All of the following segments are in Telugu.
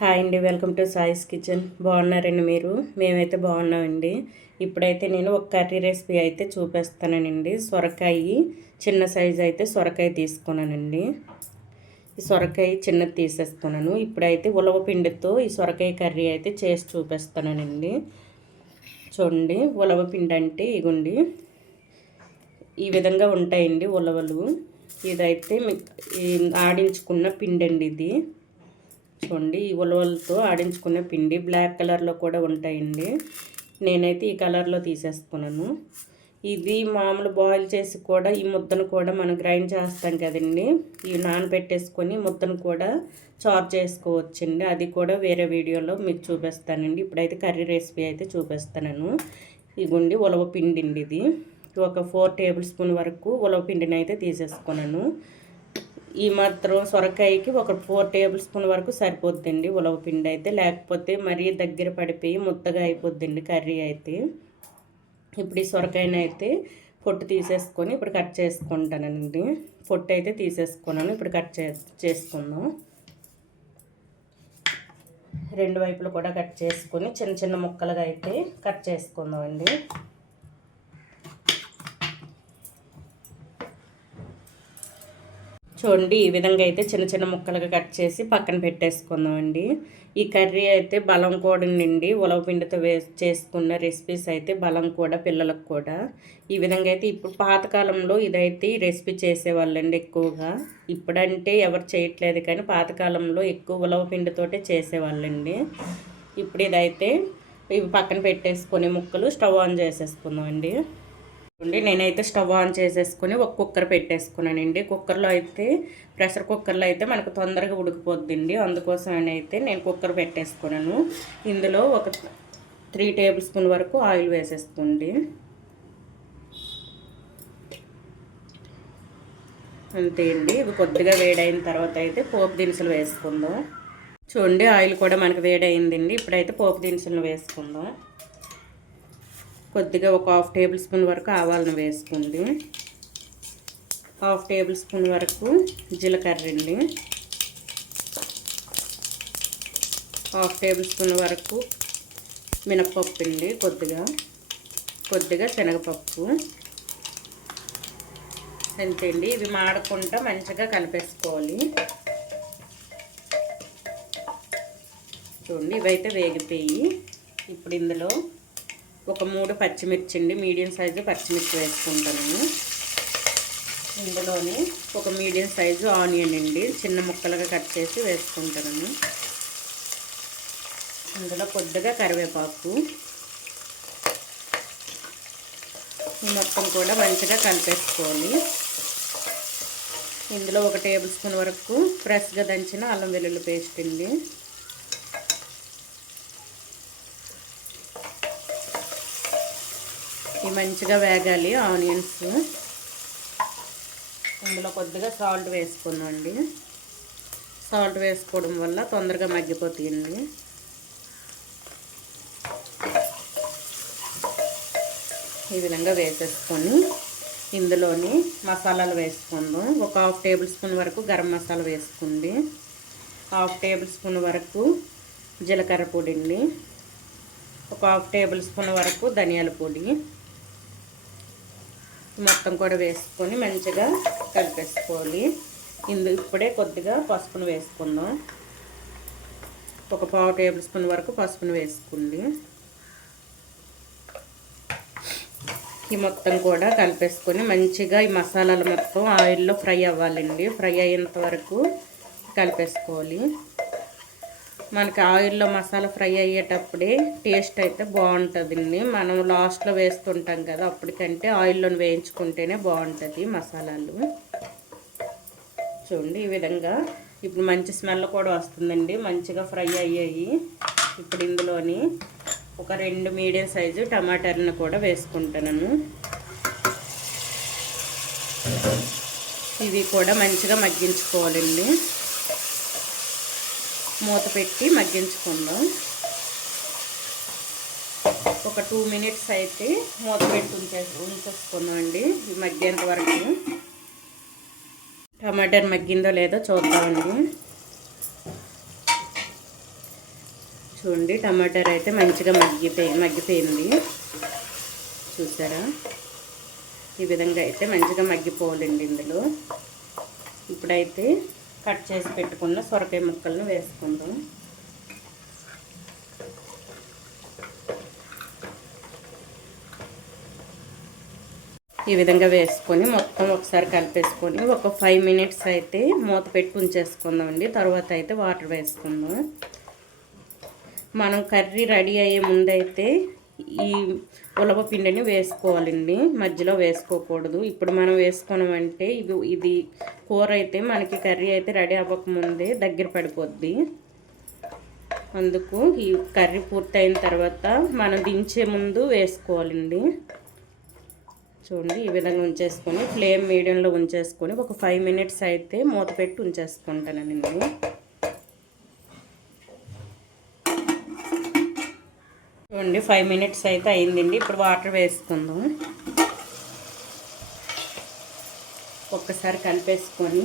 హాయ్ అండి వెల్కమ్ టు సాయిస్ కిచెన్. బాగున్నారండి మీరు? మేమైతే బాగున్నామండి. ఇప్పుడైతే నేను ఒక కర్రీ రెసిపీ అయితే చూపిస్తానండి. సొరకాయ చిన్న సైజు అయితే సొరకాయ తీసుకున్నానండి. ఈ సొరకాయ చిన్నది తీసేస్తున్నాను. ఇప్పుడైతే ఉలవ పిండితో ఈ సొరకాయ కర్రీ అయితే చేసి చూపిస్తానండి. చూడండి ఉలవ పిండి అంటే ఇగుండి. ఈ విధంగా ఉంటాయండి ఉలవలు. ఇదైతే ఆడించుకున్న పిండి అండి ఇది. చూడండి ఈ ఉలవలతో ఆడించుకున్న పిండి బ్లాక్ కలర్లో కూడా ఉంటాయండి. నేనైతే ఈ కలర్లో తీసేసుకున్నాను. ఇది మామూలు బాయిల్ చేసి కూడా ఈ ముద్దను కూడా మనం గ్రైండ్ చేస్తాం కదండి. ఈ నానబెట్టేసుకొని ముద్దను కూడా చాప్ చేసుకోవచ్చండి. అది కూడా వేరే వీడియోలో మీకు చూపిస్తానండి. ఇప్పుడైతే కర్రీ రెసిపీ అయితే చూపిస్తాను ఇగుండి ఉలవ పిండి ఇది. ఒక ఫోర్ టేబుల్ స్పూన్ వరకు ఉలవ పిండిని అయితే తీసేసుకున్నాను. ఈ మాత్రం సొరకాయకి ఒక ఫోర్ టేబుల్ స్పూన్ వరకు సరిపోద్దండి. ఉలవ పిండి అయితే లేకపోతే మరీ దగ్గర పడిపోయి ముద్దగా అయిపోద్దండి కర్రీ అయితే. ఇప్పుడు ఈ సొరకాయనైతే పొట్టు తీసేసుకొని ఇప్పుడు కట్ చేసుకుంటానండి. పొట్టు అయితే తీసేసుకున్నాను. ఇప్పుడు కట్ చే చేసుకుందాం. రెండు వైపులు కూడా కట్ చేసుకొని చిన్న చిన్న ముక్కలుగా అయితే కట్ చేసుకుందాం చూడండి ఈ విధంగా అయితే చిన్న చిన్న ముక్కలుగా కట్ చేసి పక్కన పెట్టేసుకుందామండి. ఈ కర్రీ అయితే బలం కూడా నిండి ఉలవ పిండితో వే చేసుకున్న రెసిపీస్ అయితే బలం కూడా పిల్లలకు కూడా. ఈ విధంగా అయితే ఇప్పుడు పాతకాలంలో ఇదైతే రెసిపీ చేసేవాళ్ళండి ఎక్కువగా. ఇప్పుడంటే ఎవరు చేయట్లేదు కానీ పాతకాలంలో ఎక్కువ ఉలవ పిండితోటే చేసేవాళ్ళండి. ఇప్పుడు ఇదైతే ఇవి పక్కన పెట్టేసుకునే ముక్కలు స్టవ్ ఆన్ చేసేసుకుందాం అండి నేనైతే స్టవ్ ఆన్ చేసేసుకుని ఒక కుక్కర్ పెట్టేసుకున్నానండి. కుక్కర్లో అయితే ప్రెషర్ కుక్కర్లో అయితే మనకు తొందరగా ఉడికిపోద్దండి. అందుకోసమనైతే నేను కుక్కర్ పెట్టేసుకున్నాను. ఇందులో ఒక త్రీ టేబుల్ స్పూన్ వరకు ఆయిల్ వేసేసుకోండి. అంతే అండి. ఇవి కొద్దిగా వేడైన తర్వాత అయితే పోపు దినుసులు వేసుకుందాం. చూడండి ఆయిల్ కూడా మనకు వేడైందండి. ఇప్పుడైతే పోపు దినుసులను వేసుకుందాం. కొద్దిగా ఒక హాఫ్ టేబుల్ స్పూన్ వరకు ఆవాలను వేసుకోండి. హాఫ్ టేబుల్ స్పూన్ వరకు జీలకర్ర అండి హాఫ్ టేబుల్ స్పూన్ వరకు మినప్పప్పు అండి కొద్దిగా కొద్దిగా శనగపప్పు. అంతే అండి ఇవి మాడకుండా మంచిగా కలిపేసుకోవాలి. చూడండి ఇవైతే వేగిపోయి ఇప్పుడు ఇందులో ఒక మూడు పచ్చిమిర్చి అండి మీడియం సైజు పచ్చిమిర్చి వేసుకుంటాను ఇందులోనే ఒక మీడియం సైజు ఆనియన్ అండి. చిన్న ముక్కలుగా కట్ చేసి వేసుకుంటాను ఇందులో కొద్దిగా కరివేపాకు. ఈ మొత్తం కూడా మంచిగా కలిపేసుకోవాలి. ఇందులో ఒక టేబుల్ స్పూన్ వరకు ఫ్రెష్గా దంచిన అల్లం వెల్లుల్లి పేస్ట్ అండి. ఇవి మంచిగా వేగాలి ఆనియన్స్. ఇందులో కొద్దిగా సాల్ట్ వేసుకుందండి సాల్ట్ వేసుకోవడం వల్ల తొందరగా మగ్గిపోతాయండి ఈ విధంగా వేసేసుకొని ఇందులోని మసాలాలు వేసుకుందాం. ఒక హాఫ్ టేబుల్ స్పూన్ వరకు గరం మసాలా వేసుకోండి. హాఫ్ టేబుల్ స్పూన్ వరకు జీలకర్ర పొడి అండి ఒక హాఫ్ టేబుల్ స్పూన్ వరకు ధనియాల పొడి. మొత్తం కూడా వేసుకొని మంచిగా కలిపేసుకోవాలి. ఇందు ఇప్పుడే కొద్దిగా పసుపును వేసుకుందాం. ఒక పావు టేబుల్ స్పూన్ వరకు పసుపును వేసుకోండి. ఈ మొత్తం కూడా కలిపేసుకొని మంచిగా ఈ మసాలాలు మొత్తం ఆయిల్లో ఫ్రై అవ్వాలండి. ఫ్రై అయ్యేంత వరకు కలిపేసుకోవాలి. మనకి ఆయిల్లో మసాలా ఫ్రై అయ్యేటప్పుడే టేస్ట్ అయితే బాగుంటుందండి మనం లాస్ట్లో వేస్తుంటాం కదా అప్పటికంటే ఆయిల్లో వేయించుకుంటేనే బాగుంటుంది మసాలాలు. చూడండి ఈ విధంగా. ఇప్పుడు మంచి స్మెల్ కూడా వస్తుందండి. మంచిగా ఫ్రై అయ్యాయి. ఇప్పుడు ఇందులోని ఒక రెండు మీడియం సైజు టమాటాలను కూడా వేసుకుంటాను ఇవి కూడా మంచిగా మగ్గించుకోవాలండి. మూత పెట్టి మగ్గించుకుందాం. ఒక టూ మినిట్స్ అయితే మూత పెట్టి ఉంచే ఉంచేసుకుందాం మగ్గేంత వరకు. టమాటర్ మగ్గిందో లేదో చూద్దామండి. చూడండి టమాటాలు అయితే మంచిగా మగ్గిపోయి మగ్గిపోయింది. చూసారా? ఈ విధంగా అయితే మంచిగా మగ్గిపోవాలండి ఇందులో. ఇప్పుడైతే కట్ చేసి పెట్టుకున్న సొరకాయ ముక్కలను వేసుకుందాం. ఈ విధంగా వేసుకొని మొత్తం ఒకసారి కలిపేసుకొని ఒక ఫైవ్ మినిట్స్ అయితే మూత పెట్టి ఉంచేసుకుందామండి. తర్వాత అయితే వాటర్ వేసుకుందాం. మనం కర్రీ రెడీ అయ్యే ముందైతే ఈ ఉలవ పిండిని వేసుకోవాలండి. మధ్యలో వేసుకోకూడదు. ఇప్పుడు మనం వేసుకున్నామంటే ఇది ఇది కూర అయితే మనకి కర్రీ అయితే రెడీ అవ్వకముందే దగ్గర పడిపోద్ది. అందుకు ఈ కర్రీ పూర్తయిన తర్వాత మనం దించే ముందు వేసుకోవాలండి. చూడండి ఈ విధంగా ఉంచేసుకొని ఫ్లేమ్ మీడియంలో ఉంచేసుకొని ఒక ఫైవ్ మినిట్స్ అయితే మూత పెట్టి ఉంచేసుకుంటానండి చూడండి ఫైవ్ మినిట్స్ అయితే అయిందండి. ఇప్పుడు వాటర్ వేసుకుందాం. ఒక్కసారి కలిపేసుకొని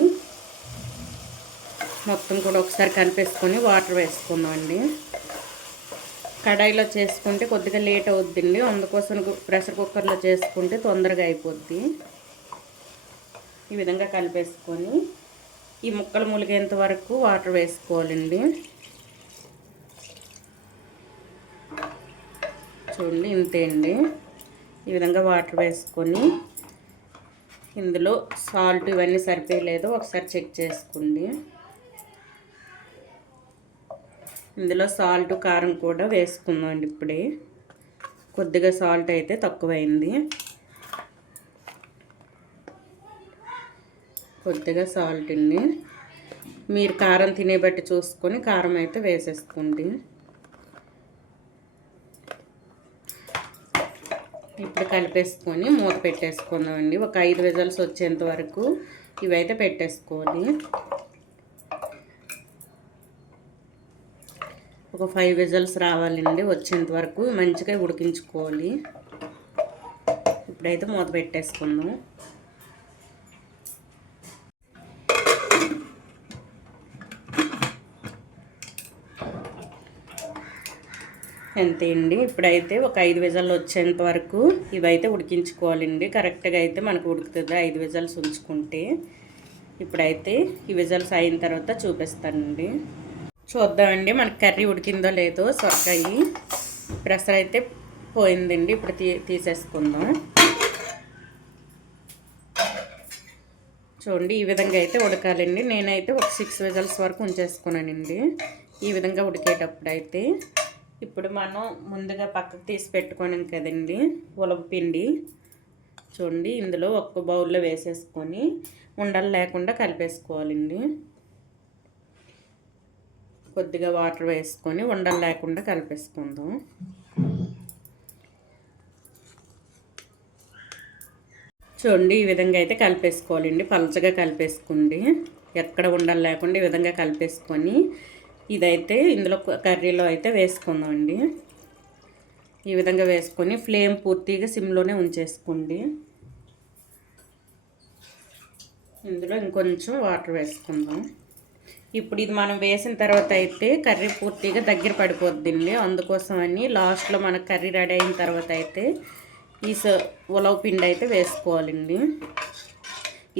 మొత్తం కూడా ఒకసారి కలిపేసుకొని వాటర్ వేసుకుందాం అండి కడాయిలో చేసుకుంటే కొద్దిగా లేట్ అవుద్దండి. అందుకోసం ప్రెషర్ కుక్కర్లో చేసుకుంటే తొందరగా అయిపోద్ది. ఈ విధంగా కలిపేసుకొని ఈ ముక్కలు ములిగేంత వరకు వాటర్ వేసుకోవాలండి. చూడండి ఇంతే అండి. ఈ విధంగా వాటర్ వేసుకొని ఇందులో సాల్ట్ ఇవన్నీ సరిపోయలేదో ఒకసారి చెక్ చేసుకోండి. ఇందులో సాల్ట్ కారం కూడా వేసుకుందామండి ఇప్పుడే. కొద్దిగా సాల్ట్ అయితే తక్కువైంది. కొద్దిగా సాల్ట్ అండి. మీరు కారం తినే బట్టి చూసుకొని కారం అయితే వేసేసుకోండి. ఇప్పుడు కలిపేసుకొని మూత పెట్టేసుకుందామండి. ఒక ఐదు విజల్స్ వచ్చేంత వరకు ఇవైతే పెట్టేసుకోవాలి. ఒక ఫైవ్ విజల్స్ రావాలండి వచ్చేంత వరకు. మంచిగా ఉడికించుకోవాలి. ఇప్పుడైతే మూత పెట్టేసుకుందాం. అంతే అండి. ఇప్పుడైతే ఒక ఐదు విజల్లు వచ్చేంత వరకు ఇవైతే ఉడికించుకోవాలండి. కరెక్ట్గా అయితే మనకు ఉడుకుతుంది ఐదు విజల్స్ ఉంచుకుంటే. ఇప్పుడైతే ఈ విజల్స్ అయిన తర్వాత చూపిస్తానండి. చూద్దామండి మనకి కర్రీ ఉడికిందో లేదో సొరకాయ. ప్రెషర్ అయితే పోయిందండి. ఇప్పుడు తీ తీసేసుకుందాం. చూడండి ఈ విధంగా అయితే ఉడకాలండి. నేనైతే ఒక సిక్స్ విజల్స్ వరకు ఉంచేసుకున్నానండి. ఈ విధంగా ఉడికేటప్పుడు అయితే ఇప్పుడు మనం ముందుగా పక్కకు తీసి పెట్టుకున్నాం కదండి ఉలవ పిండి. చూడండి ఇందులో ఒక్క బౌల్లో వేసేసుకొని ఉండలు లేకుండా కలిపేసుకోవాలండి. కొద్దిగా వాటర్ వేసుకొని ఉండలు లేకుండా కలిపేసుకుందాం. చూడండి ఈ విధంగా అయితే కలిపేసుకోవాలండి. పలచగా కలిపేసుకోండి. ఎక్కడ ఉండలు లేకుండా ఈ విధంగా కలిపేసుకొని ఇదైతే ఇందులో కర్రీలో అయితే వేసుకుందామండి. ఈ విధంగా వేసుకొని ఫ్లేమ్ పూర్తిగా సిమ్లోనే ఉంచేసుకోండి. ఇందులో ఇంకొంచెం వాటర్ వేసుకుందాం. ఇప్పుడు ఇది మనం వేసిన తర్వాత అయితే కర్రీ పూర్తిగా దగ్గర పడిపోద్దండి. అందుకోసమని లాస్ట్లో మనకు కర్రీ రెడీ అయిన తర్వాత అయితే ఈ స ఉలవ పిండి అయితే వేసుకోవాలండి.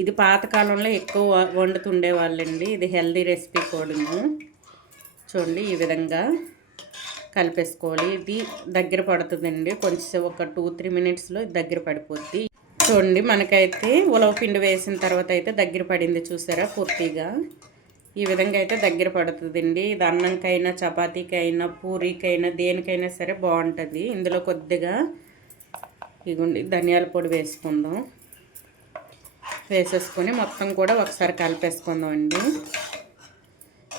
ఇది పాతకాలంలో ఎక్కువ వండుతుండే వాళ్ళండి ఇది హెల్దీ రెసిపీ కూడా చూడండి ఈ విధంగా కలిపేసుకోవాలి. ఇది దగ్గర పడుతుందండి. కొంచెం ఒక టూ త్రీ మినిట్స్లో దగ్గర పడిపోద్ది. చూడండి మనకైతే ఉలవ పిండి వేసిన తర్వాత అయితే దగ్గర పడింది చూసారా పూర్తిగా. ఈ విధంగా అయితే దగ్గర పడుతుందండి. ఇది అన్నంకైనా చపాతీకైనా పూరీకైనా దేనికైనా సరే బాగుంటుంది. ఇందులో కొద్దిగా ఇగుండి ధనియాల పొడి వేసుకుందాం. వేసేసుకొని మొత్తం కూడా ఒకసారి కలిపేసుకుందాం అండి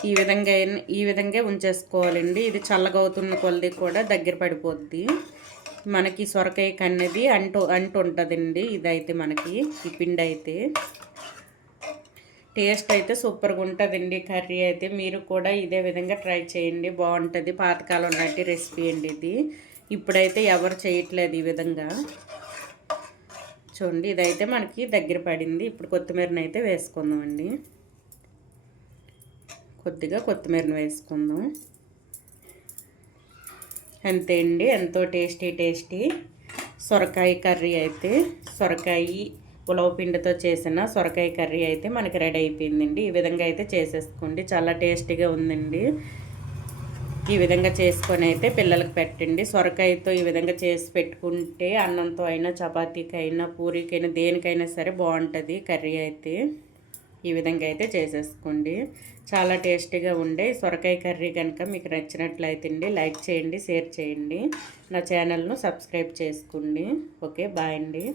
ఈ విధంగా ఈ విధంగా ఉంచేసుకోవాలండి. ఇది చల్లగవుతున్న కొలది కూడా దగ్గర పడిపోద్ది. మనకి సొరకాయ కన్నది అంటు అంటు ఉంటుందండి ఇదైతే మనకి ఈ పిండి అయితే టేస్ట్ అయితే సూపర్గా ఉంటుందండి కర్రీ అయితే. మీరు కూడా ఇదే విధంగా ట్రై చేయండి బాగుంటుంది. పాతకాలం నాటి రెసిపీ అండి ఇది. ఇప్పుడైతే ఎవరు చేయట్లేదు ఈ విధంగా. చూడండి ఇదైతే మనకి దగ్గర పడింది. ఇప్పుడు కొత్తిమీరని అయితే వేసుకుందామండి. కొద్దిగా కొత్తిమీరని వేసుకుందాం. అంతే అండి ఎంతో టేస్టీ టేస్టీ సొరకాయ కర్రీ అయితే. సొరకాయ పులవ పిండితో చేసిన సొరకాయ కర్రీ అయితే మనకి రెడీ అయిపోయిందండి. ఈ విధంగా అయితే చేసేసుకోండి. చాలా టేస్టీగా ఉందండి. ఈ విధంగా చేసుకొని అయితే పిల్లలకు పెట్టండి. సొరకాయతో ఈ విధంగా చేసి పెట్టుకుంటే అన్నంతో అయినా చపాతీకైనా పూరీకైనా దేనికైనా సరే బాగుంటుంది కర్రీ అయితే. ఈ విధంగా అయితే చేసేసుకోండి. చాలా టేస్టీగా ఉండే సొరకాయ కర్రీ కనుక మీకు నచ్చినట్లయితే అండి లైక్ చేయండి షేర్ చేయండి. నా ఛానల్ను సబ్స్క్రైబ్ చేసుకోండి. ఓకే బాయ్ అండి.